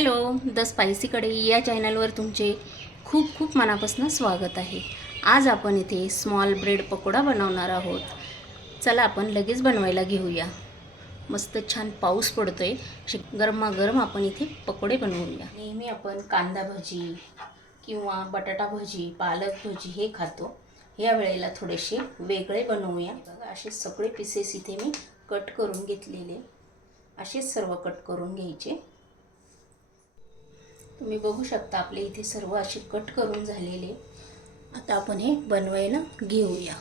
Hello the स्पायसीकडे या चॅनलवर तुमचे खूप खूप मनापासून स्वागत आहे. आज आपण इथे स्मॉल ब्रेड पकोडा बनवणार आहोत. चला आपण लगेच बनवायला घेऊया. मस्त छान पाऊस पडतो आहे गरमागरम आपण इथे पकोडे बनवूया. नेहमी आपण कांदा भजी किंवा बटाटा भजी पालक भजी हे खातो. या वेळेला थोडेसे वेगळे बनवूया. बघा असे सगळे पीसेस इथे मी कट करून घेतलेले. असेच सर्व कट करून घ्यायचे. तुम्ही बघू शकता आपले इथे सर्व असे कट करून झालेले. आता आपण हे बनवायला घेऊया.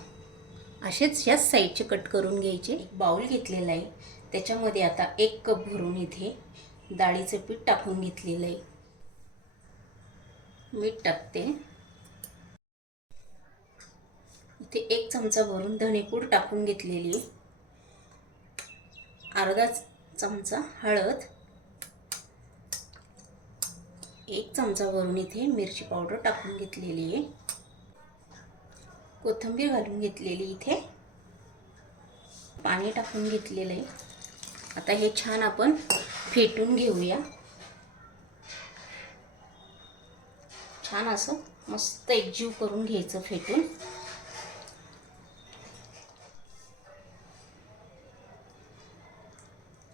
असेच याच साईडचे कट करून घ्यायचे. एक बाऊल घेतलेला आहे. त्याच्यामध्ये आता एक कप भरून इथे डाळीचं पीठ टाकून घेतलेलं आहे. मीठ टाकते. इथे एक चमचा भरून धणेपूड टाकून घेतलेली अर्धा चमचा हळद. एक चमचा भरून इथे मिरची पावडर टाकून घेतलेली आहे. कोथिंबीर घालून घेतलेली इथे. पाणी टाकून घेतलेलं आहे. आता हे छान आपण फेटून घेऊया. छान असं मस्त एकजीव करून घ्यायचं फेटून.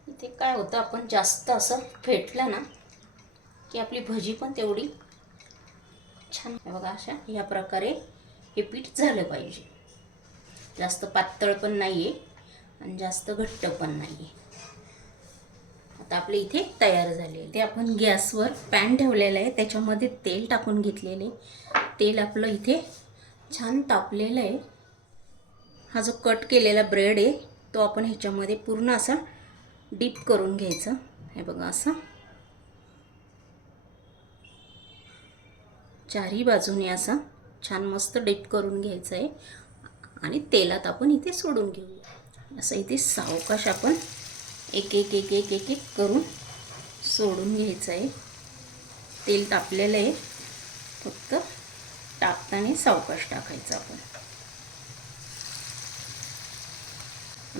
इथे काय होतं आपण जास्त असं फेटलं ना की आपली भजी पण तेवढी छान. बघा अशा ह्या प्रकारे हे पीठ झालं पाहिजे. जास्त पातळ पण नाही आहे आणि जास्त घट्ट पण नाही आहे आता आपले इथे तयार झाले ते आपण गॅसवर पॅन ठेवलेलं आहे. त्याच्यामध्ये तेल टाकून घेतलेले तेल आपलं इथे छान तापलेलं आहे. हा जो कट केलेला ब्रेड आहे तो आपण ह्याच्यामध्ये पूर्ण असा डीप करून घ्यायचा. हे बघा असं. चारही बाजूने असा छान मस्त डीप करून घ्यायचं आहे आणि तेलात आपण इथे सोडून घेऊया. असं इथे सावकाश आपण एक एक एक एक एक एक करून सोडून घ्यायचं आहे तेल तापलेलं आहे. फक्त टाकताना सावकाश टाकायचं आपण.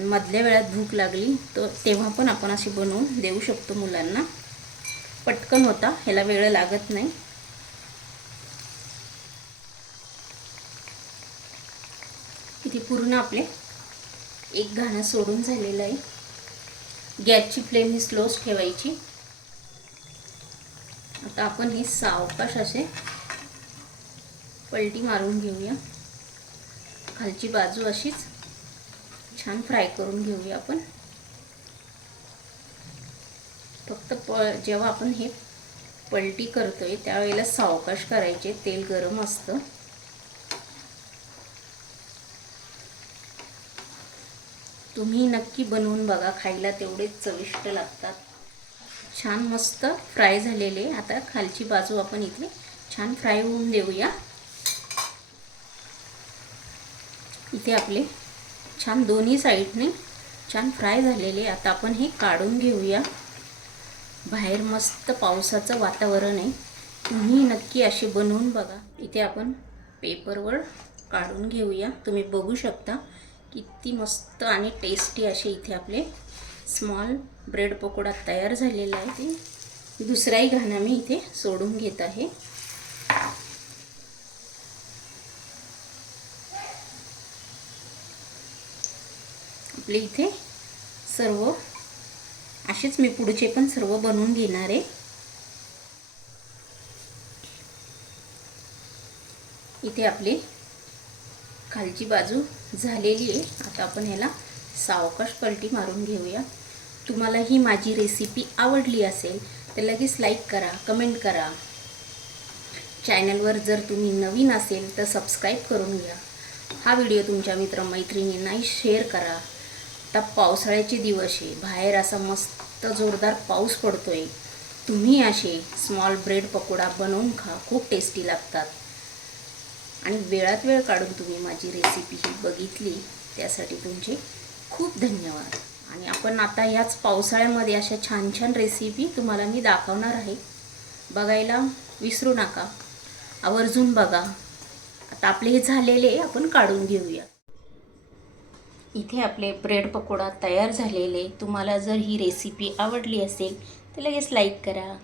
मधल्या वेळात भूक लागली तर तेव्हा पण आपण अशी बनवून देऊ शकतो मुलांना. पटकन होता ह्याला वेळ लागत नाही. पूर्ण आपले एक घाणं सोडून झालेलं आहे. गॅसची फ्लेम ही स्लोच ठेवायची. आता आपण हे सावकाश असे पलटी मारून घेऊया. खालची बाजू अशीच छान फ्राय करून घेऊया आपण. फक्त प जेव्हा आपण हे पलटी करतोय त्यावेळेला सावकाश करायचे तेल गरम असतं. तुम्ही नक्की बनवून बघा खायला तेवढेच चविष्ट लागतात. छान मस्त फ्राय झालेले. आता खालची बाजू आपण इथे छान फ्राय होऊन देऊया. इथे आपले छान दोन्ही साईडने छान फ्राय झालेले. आता आपण हे काढून घेऊया. बाहेर मस्त पावसाचं वातावरण आहे. तुम्ही नक्की असे बनवून बघा. इथे आपण पेपरवर काढून घेऊया. तुम्ही बघू शकता. किती मस्त आणि टेस्टी असे इथे आपले स्मॉल ब्रेड पकोडा तयार झालेला आहे ते. दुसराही घाणा मी इथे सोडून घेत आहे. आपले इथे सर्व असेच मी पुढचे पण सर्व बनवून घेणार आहे. इथे आपले खालची बाजू झालेली आहे. आता आपण ह्याला सावकाश पलटी मारून घेऊया. तुम्हाला ही माझी रेसिपी आवडली असेल तर लगेच लाईक करा कमेंट करा. चॅनलवर जर तुम्ही नवीन असेल तर सबस्क्राईब करून घ्या. हा व्हिडिओ तुमच्या मित्रमैत्रिणींनाही शेअर करा. आता पावसाळ्याचे दिवस आहे. बाहेर असा मस्त जोरदार पाऊस पडतोय. तुम्ही असे स्मॉल ब्रेड पकोडा बनवून खा. खूप टेस्टी लागतात. आणि वेळात वेळ काढून तुम्ही माझी रेसिपी ही बघितली त्यासाठी तुमचे खूप धन्यवाद. आणि आपण आता याच पावसाळ्यामध्ये अशा छान छान रेसिपी तुम्हाला मी दाखवणार आहे. बघायला विसरू नका. आवर्जून बघा. आता आपले हे झालेले आपण काढून घेऊया. इथे आपले ब्रेड पकोडा तयार झालेले. तुम्हाला जर ही रेसिपी आवडली असेल तर लगेच लाईक करा.